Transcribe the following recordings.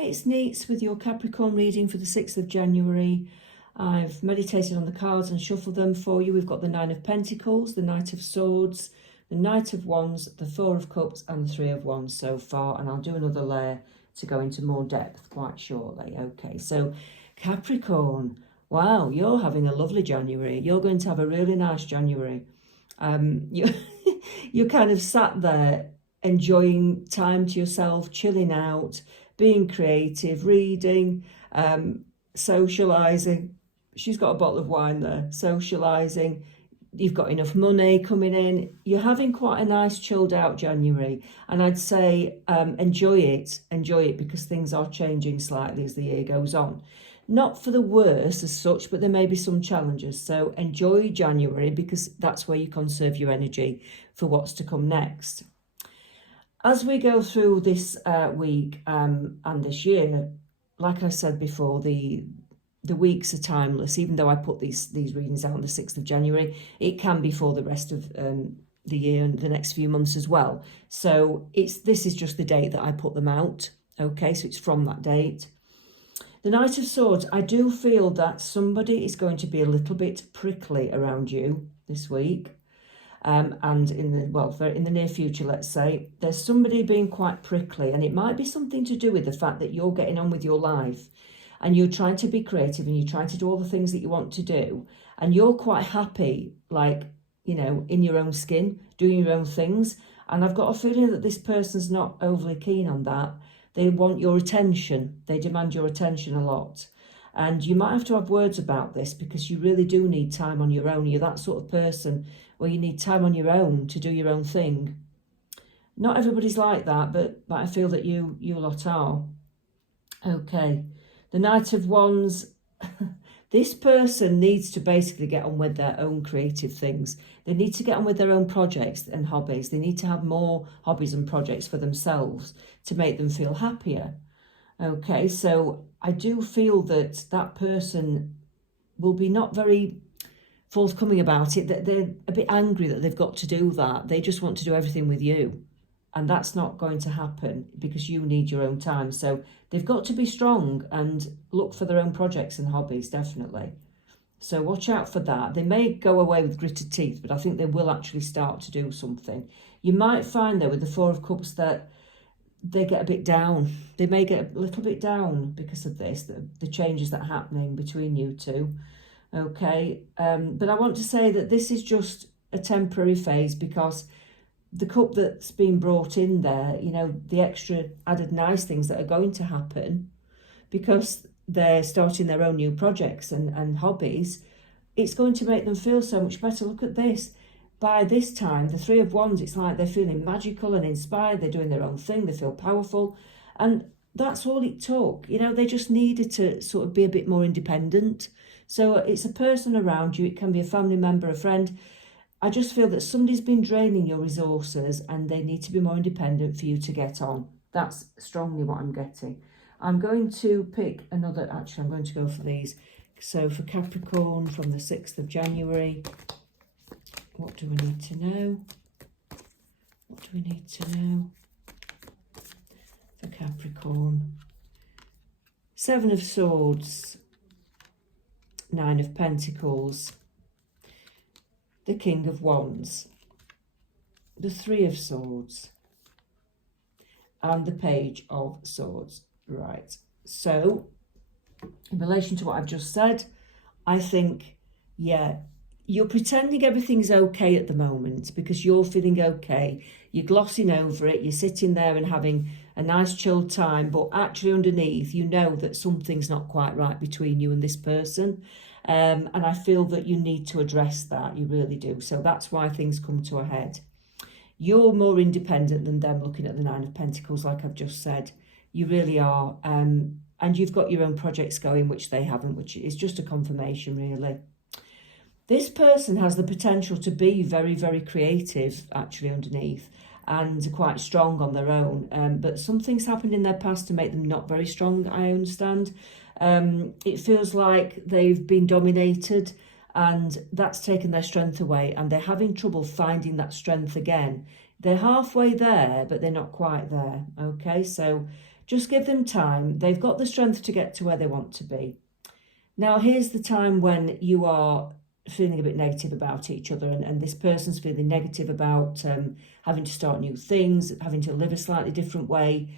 Hi, it's Neets with your Capricorn reading for the 6th of January. I've meditated on the cards and shuffled them for you. We've got the Nine of Pentacles, the Knight of Swords, the Knight of Wands, the Four of Cups and the Three of Wands so far. And I'll do another layer to go into more depth quite shortly. Okay, so Capricorn, wow, you're having a lovely January. You're going to have a really nice January. You're kind of sat there enjoying time to yourself, chilling out, being creative, reading, socialising. She's got a bottle of wine there, socialising. You've got enough money coming in. You're having quite a nice chilled out January. And I'd say enjoy it because things are changing slightly as the year goes on. Not for the worse as such, but there may be some challenges. So enjoy January because that's where you conserve your energy for what's to come next. As we go through this week and this year, like I said before, the weeks are timeless. Even though I put these readings out on the 6th of January, it can be for the rest of the year and the next few months as well. So this is just the date that I put them out. Okay, so it's from that date. The Knight of Swords, I do feel that somebody is going to be a little bit prickly around you this week. And in the near future, let's say, there's somebody being quite prickly, and it might be something to do with the fact that you're getting on with your life and you're trying to be creative and you're trying to do all the things that you want to do, and you're quite happy, like, you know, in your own skin, doing your own things. And I've got a feeling that this person's not overly keen on that. They want your attention. They demand your attention a lot. And you might have to have words about this because you really do need time on your own. You're that sort of person where you need time on your own to do your own thing. Not everybody's like that, but I feel that you lot are. Okay, the Knight of Wands. This person needs to basically get on with their own creative things. They need to get on with their own projects and hobbies. They need to have more hobbies and projects for themselves to make them feel happier. Okay, so I do feel that that person will be not very forthcoming about it, that they're a bit angry that they've got to do that. They just want to do everything with you. And that's not going to happen because you need your own time. So they've got to be strong and look for their own projects and hobbies, definitely. So watch out for that. They may go away with gritted teeth, but I think they will actually start to do something. You might find, though, with the Four of Cups that they get a bit down. They may get a little bit down because of this, the changes that are happening between you two. Okay, but I want to say that this is just a temporary phase because the cup that's been brought in there, you know, the extra added nice things that are going to happen because they're starting their own new projects and hobbies, it's going to make them feel so much better. Look at this. By this time, the Three of Wands, it's like they're feeling magical and inspired. They're doing their own thing. They feel powerful. And that's all it took. You know, they just needed to sort of be a bit more independent. So it's a person around you. It can be a family member, a friend. I just feel that somebody's been draining your resources and they need to be more independent for you to get on. That's strongly what I'm getting. I'm going to pick another, actually, I'm going to go for these. So for Capricorn from the 6th of January, what do we need to know? What do we need to know for Capricorn? Seven of Swords, Nine of Pentacles, the King of Wands, the Three of Swords, and the Page of Swords. Right, so in relation to what I've just said, I think, yeah, you're pretending everything's okay at the moment because you're feeling okay. You're glossing over it. You're sitting there and having a nice chilled time. But actually underneath, you know that something's not quite right between you and this person. And I feel that you need to address that. You really do. So that's why things come to a head. You're more independent than them looking at the Nine of Pentacles, like I've just said. You really are. And you've got your own projects going, which they haven't, which is just a confirmation, really. This person has the potential to be very, very creative, actually, underneath, and quite strong on their own. But something's happened in their past to make them not very strong, I understand. It feels like they've been dominated, and that's taken their strength away, and they're having trouble finding that strength again. They're halfway there, but they're not quite there, okay? So Just give them time. They've got the strength to get to where they want to be. Now, here's the time when you are feeling a bit negative about each other, and this person's feeling negative about having to start new things, having to live a slightly different way.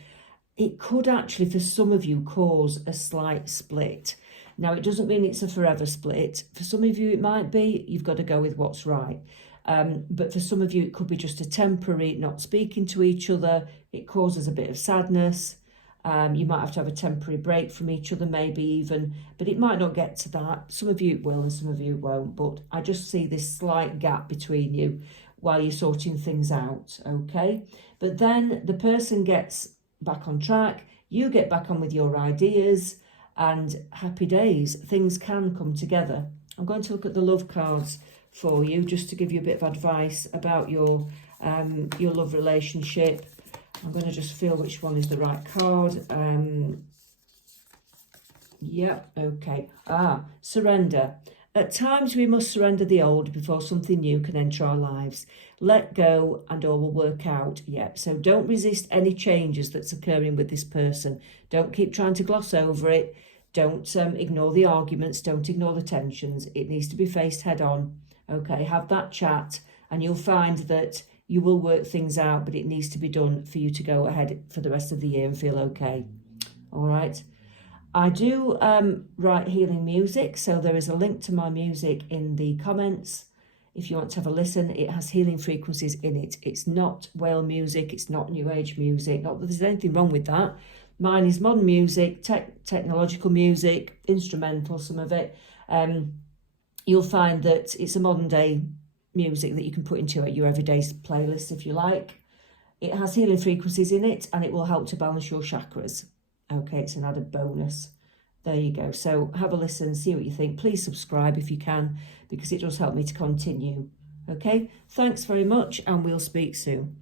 It could actually, for some of you, cause a slight split. Now, it doesn't mean it's a forever split. For some of you, it might be. You've got to go with what's right. But for some of you, it could be just a temporary not speaking to each other. It causes a bit of sadness. You might have to have a temporary break from each other, maybe even, but it might not get to that. Some of you will and some of you won't, but I just see this slight gap between you while you're sorting things out, okay? But then the person gets back on track, you get back on with your ideas, and happy days. Things can come together. I'm going to look at the love cards for you, just to give you a bit of advice about your love relationship. I'm going to just feel which one is the right card. Yeah, okay. Surrender. At times we must surrender the old before something new can enter our lives. Let go and all will work out. Yeah, so don't resist any changes that's occurring with this person. Don't keep trying to gloss over it. Don't ignore the arguments. Don't ignore the tensions. It needs to be faced head on. Okay, have that chat and you'll find that you will work things out, but it needs to be done for you to go ahead for the rest of the year and feel okay. All right. I do write healing music, so there is a link to my music in the comments. If you want to have a listen, it has healing frequencies in it. It's not whale music. It's not new age music. Not that there's anything wrong with that. Mine is modern music, technological music, instrumental, some of it. You'll find that it's a modern day music that you can put into your everyday playlist if you like. It has healing frequencies in it and it will help to balance your chakras. Okay, it's an added bonus. There you go. So have a listen, see what you think. Please subscribe if you can, because it does help me to continue. Okay, thanks very much and we'll speak soon.